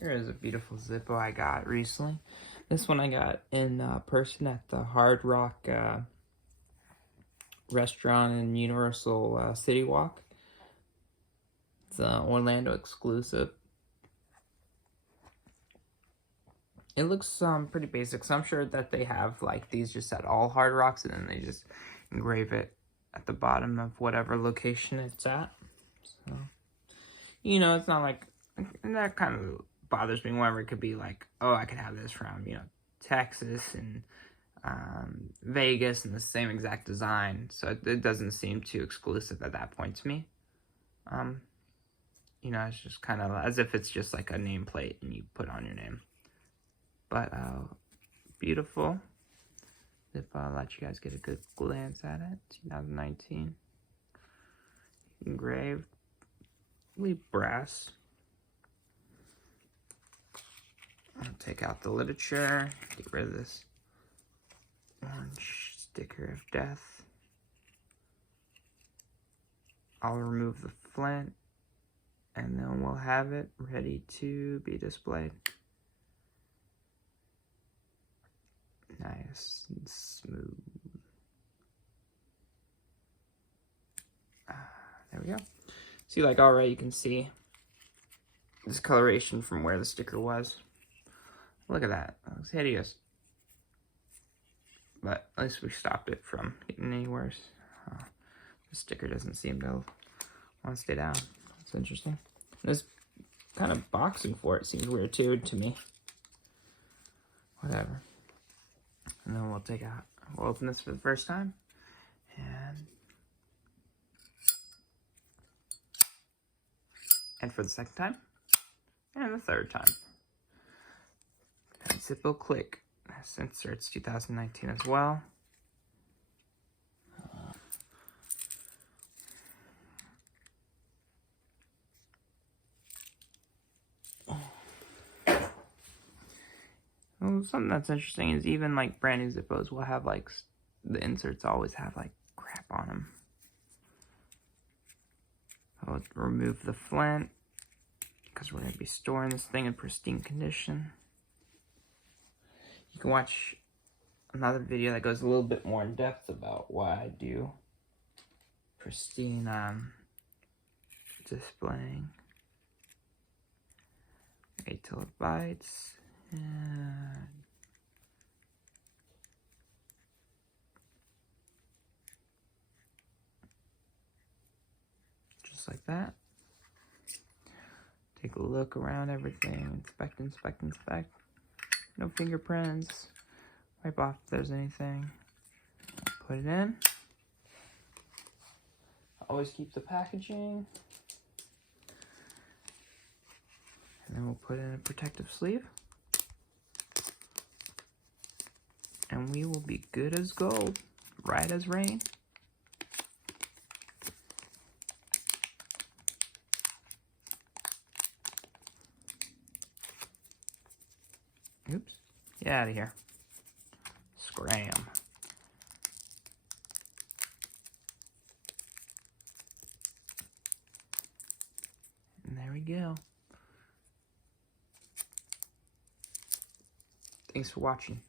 Here is a beautiful Zippo I got recently. This one I got in person at the Hard Rock restaurant in Universal City Walk. It's an Orlando exclusive. It looks pretty basic, so I'm sure that they have like these just at all Hard Rocks, and then they just engrave it at the bottom of whatever location it's at. So, you know, it's not like, that kind of bothers me whenever it could be like, oh, I could have this from, you know, Texas and Vegas and the same exact design. So it doesn't seem too exclusive at that point to me. You know, it's just kind of as if it's just like a nameplate and you put on your name. But beautiful. If I'll let you guys get a good glance at it. 2019. Engraved. Brass. I'll take out the literature. Get rid of this orange sticker of death. I'll remove the flint. And then we'll have it ready to be displayed. Nice and smooth. There we go. See, like already you can see discoloration from where the sticker was. Look at that. That looks hideous. But at least we stopped it from getting any worse. The sticker doesn't seem to want to stay down. That's interesting. This kind of boxing for it seems weird too to me. Whatever. And then we'll open this for the first time. And for the second time. And the third time. And Zippo click. This insert's 2019 as well. Well, something that's interesting is even like brand new Zippos will have like the inserts always have like crap on them. I'll remove the flint because we're going to be storing this thing in pristine condition. You can watch another video that goes a little bit more in depth about why I do pristine displaying. Wait till it bites. And just like that. Take a look around everything. Inspect, inspect, inspect. No fingerprints. Wipe off if there's anything. Put it in. Always keep the packaging. And then we'll put in a protective sleeve. And we will be good as gold, right as rain. Oops, get out of here. Scram. And there we go. Thanks for watching.